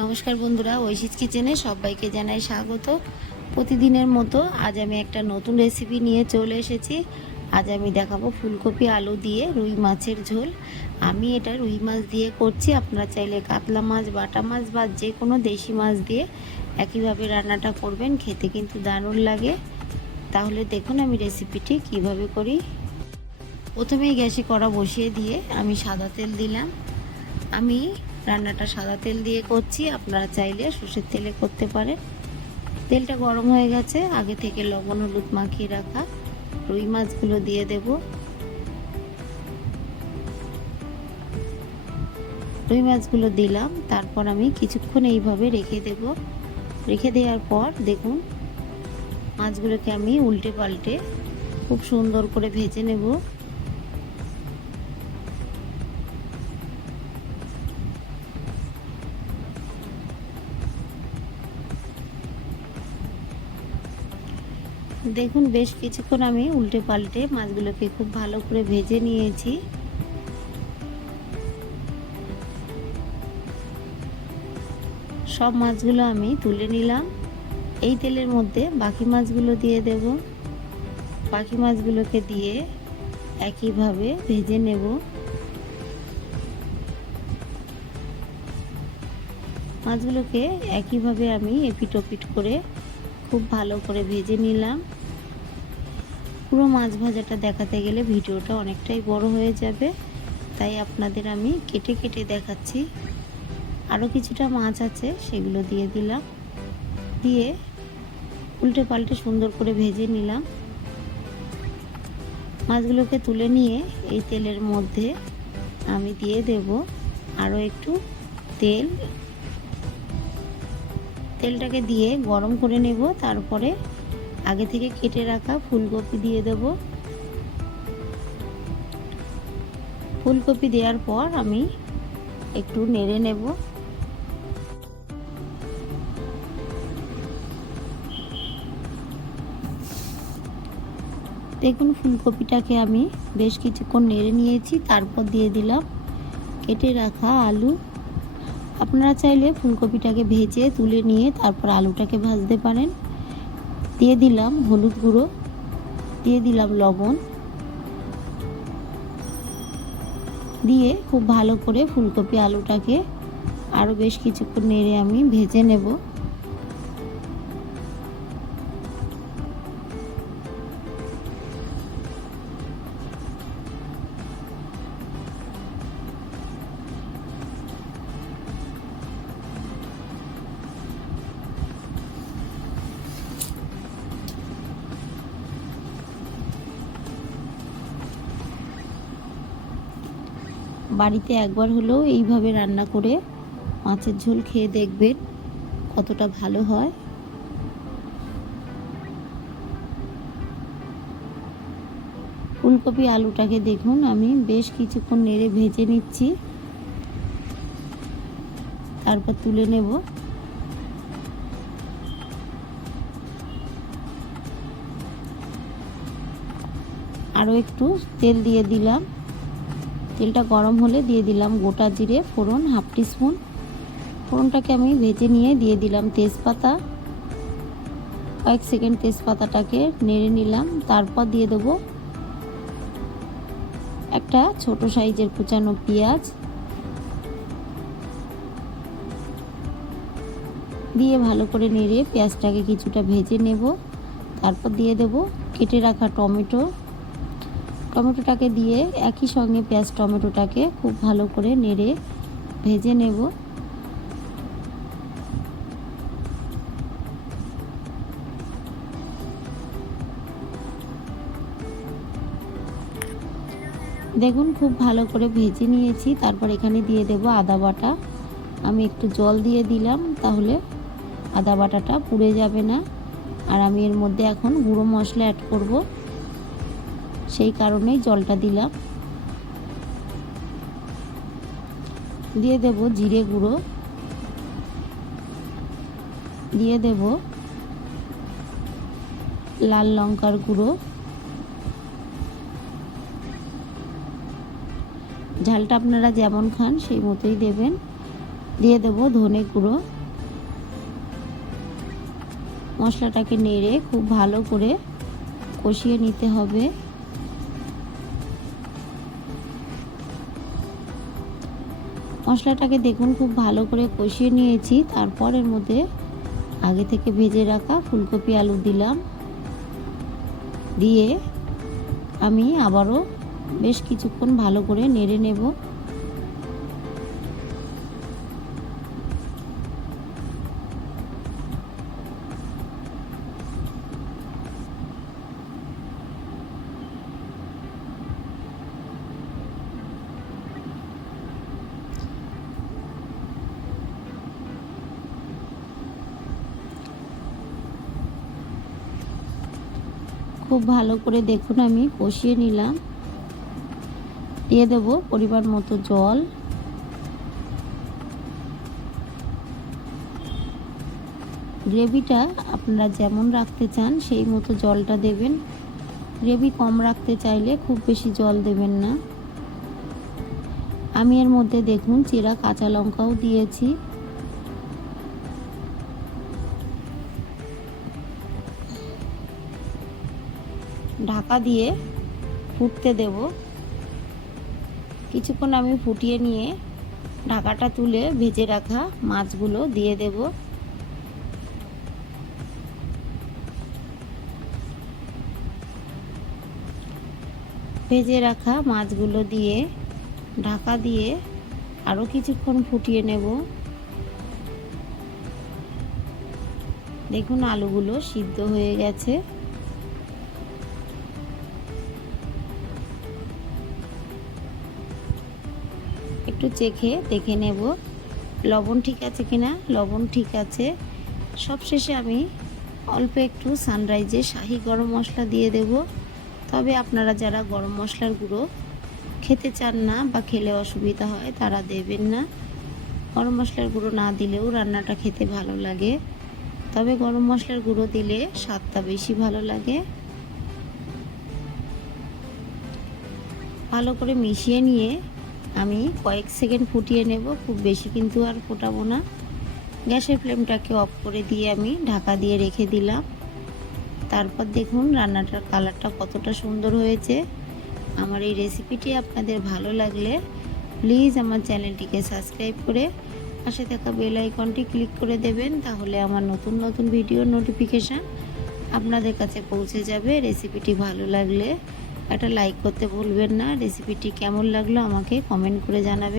নমস্কার বন্ধুরা ঐশিস কিচেনে সবাইকে জানাই স্বাগত। প্রতিদিনের মতো আজ আমি একটা নতুন রেসিপি নিয়ে চলে এসেছি। আজ আমি দেখাবো ফুলকপি আলু দিয়ে রুই মাছের ঝোল। আমি এটা রুই মাছ দিয়ে করছি, আপনারা চাইলে কাতলা মাছ, বাটা মাছ বা যে কোনো দেশি মাছ দিয়ে একইভাবে রান্নাটা করবেন, খেতে কিন্তু দারুণ লাগে। তাহলে দেখুন আমি রেসিপিটি কীভাবে করি। প্রথমেই গ্যাসে কড়া বসিয়ে দিয়ে আমি সাদা তেল দিলাম। আমি রান্নাটা সাদা তেল দিয়ে করছি। আপনারা চাইলে সর্ষের তেলে করতে পারেন। তেলটা গরম হয়ে গেছে। আগে থেকে লবণ, হলুদ মাখিয়ে রাখা রুই মাছগুলো দিয়ে দেব। রুই মাছগুলো দিলাম। তারপর আমি কিছুক্ষণ এইভাবে রেখে দেব। রেখে দেওয়ার পর দেখুন, মাছগুলোকে আমি উল্টে পাল্টে খুব সুন্দর করে ভেজে নেব। দেখুন, বেশ কিছুক্ষণ আমি উল্টে পাল্টে মাছগুলোকে খুব ভালো করে ভেজে নিয়েছি। সব মাছগুলো আমি তুলে নিলাম। এই তেলের মধ্যে বাকি মাছগুলো দিয়ে দেব। বাকি মাছগুলোকে দিয়ে একইভাবে ভেজে নেব। মাছগুলোকে একইভাবে আমি এপিট ওপিট করে খুব ভালো করে ভেজে নিলাম। পুরো মাছ ভাজাটা দেখাতে গেলে ভিডিওটা অনেকটাই বড় হয়ে যাবে। তাই আপনাদের আমি কেটে কেটে দেখাচ্ছি। আরও কিছুটা মাছ আছে, সেগুলো দিয়ে দিলাম। দিয়ে উল্টে পাল্টে সুন্দর করে ভেজে নিলাম। মাছগুলোকে তুলে নিয়ে এই তেলের মধ্যে আমি দিয়ে দেব। আরও একটু তেল তেলটাকে দিয়ে গরম করে নেব, তারপরে আগে থেকে কেটে রাখা ফুলকপি দিয়ে দেব। ফুলকপি দেওয়ার পর আমি একটু নেড়ে নেব। দেখুন, ফুলকপিটাকে আমি বেশ কিছুক্ষণ নেড়ে নিয়েছি, তারপর দিয়ে দিলাম কেটে রাখা আলু। আপনারা চাইলে ফুলকপিটাকে ভেজে তুলে নিয়ে তারপর আলুটাকে ভাজতে পারেন। দিয়ে দিলাম হলুদ গুঁড়ো, দিয়ে দিলাম লবণ। দিয়ে খুব ভালো করে ফুলকপি আলুটাকে আরও বেশ কিছুক্ষণ নেড়ে আমি ভেজে নেব। বাড়িতে একবার হলেও এইভাবে রান্না করে মাছের ঝোল খেয়ে দেখবেন কতটা ভালো হয়। ফুলকপি আলুটাকে দেখুন, আমি বেশ কিছুক্ষণ নেড়ে ভেজে নিচ্ছি। তারপর তুলে নেব। আরও একটু তেল দিয়ে দিলাম। তেলটা গরম হলে দিয়ে দিলাম গোটা জিরে, ফোড়ন, হাফ টিস্পুন। ফোড়নটাকে আমি ভেজে নিয়ে দিয়ে দিলাম তেজপাতা। কয়েক সেকেন্ড তেজপাতাটাকে নেড়ে নিলাম। তারপর দিয়ে দেব একটা ছোট সাইজের কুচানো পেঁয়াজ। দিয়ে ভালো করে নেড়ে পেঁয়াজটাকে কিছুটা ভেজে নেব। তারপর দিয়ে দেব কেটে রাখা টমেটো। টমেটোটাকে দিয়ে একই সঙ্গে পেঁয়াজ টমেটোটাকে খুব ভালো করে নেড়ে ভেজে নেব। দেখুন, খুব ভালো করে ভেজে নিয়েছি। তারপর এখানে দিয়ে দেব আদা বাটা। আমি একটু জল দিয়ে দিলাম, তাহলে আদা বাটাটা পুড়ে যাবে না। আর আমি এর মধ্যে এখন গুঁড়ো মশলা অ্যাড করব। সেই কারণেই জলটা দিলাম। দিয়ে দেব জিরে গুঁড়ো। দিয়ে দেব লাল লঙ্কার গুঁড়ো। ঝালটা আপনারা যেমন খান সেই মতোই দেবেন। দিয়ে দেব ধনে গুঁড়ো। মশলাটাকে নেড়ে খুব ভালো করে কষিয়ে নিতে হবে। মশলাটাকে দেখুন, খুব ভালো করে কষিয়ে নিয়েছি। তারপর এর মধ্যে আগে থেকে ভেজে রাখা ফুলকপি আলু দিলাম। দিয়ে আমি আবারও বেশ কিছুক্ষণ ভালো করে নেড়ে নেব। খুব ভালো করে দেখুন, আমি কষিয়ে নিলাম। দিয়ে দেব পরিমাণ মতো জল। গ্রেভিটা আপনারা যেমন রাখতে চান, সেই মতো জলটা দেবেন। গ্রেভি কম রাখতে চাইলে খুব বেশি জল দেবেন না। আমি এর মধ্যে দেখুন, চিরা কাঁচা লঙ্কাও দিয়েছি। ঢাকা দিয়ে ফুটতে দেব। কিছুক্ষণ আমি ফুটিয়ে নিয়ে ঢাকাটা তুলে ভেজে রাখা মাছগুলো দিয়ে দেব। ভেজে রাখা মাছগুলো দিয়ে ঢাকা দিয়ে আরও কিছুক্ষণ ফুটিয়ে নেব। দেখুন আলুগুলো সিদ্ধ হয়ে গেছে। একটু চেখে দেখে নেব। লবণ ঠিক আছে কি না লবণ ঠিক আছে। সবশেষে আমি অল্প একটু সানরাইজে শাহি গরম মশলা দিয়ে দেব। তবে আপনারা যারা গরম মশলার গুঁড়ো খেতে চান না বা খেলে অসুবিধা হয়, তারা দেবেন না। গরম মশলার গুঁড়ো না দিলেও রান্নাটা খেতে ভালো লাগে। তবে গরম মশলার গুঁড়ো দিলে স্বাদটা বেশি ভালো লাগে। ভালো করে মিশিয়ে নিয়ে আমি কয়েক সেকেন্ড ফুটিয়ে নেব, খুব বেশি কিন্তু আর ফোটাবো না। গ্যাসের ফ্লেমটাকে অফ করে দিয়ে আমি ঢাকা দিয়ে রেখে দিলাম। তারপর দেখুন রান্নাটার কালারটা কতটা সুন্দর হয়েছে। আমার এই রেসিপিটি আপনাদের ভালো লাগলে প্লিজ আমার চ্যানেলটিকে সাবস্ক্রাইব করে পাশে থাকা বেল আইকনটি ক্লিক করে দেবেন, তাহলে আমার নতুন নতুন ভিডিও নোটিফিকেশান আপনাদের কাছে পৌঁছে যাবে। রেসিপিটি ভালো লাগলে একটা লাইক করতে ভুলবেন না। রেসিপিটি কেমন লাগল আমাকে কমেন্ট করে জানাবেন।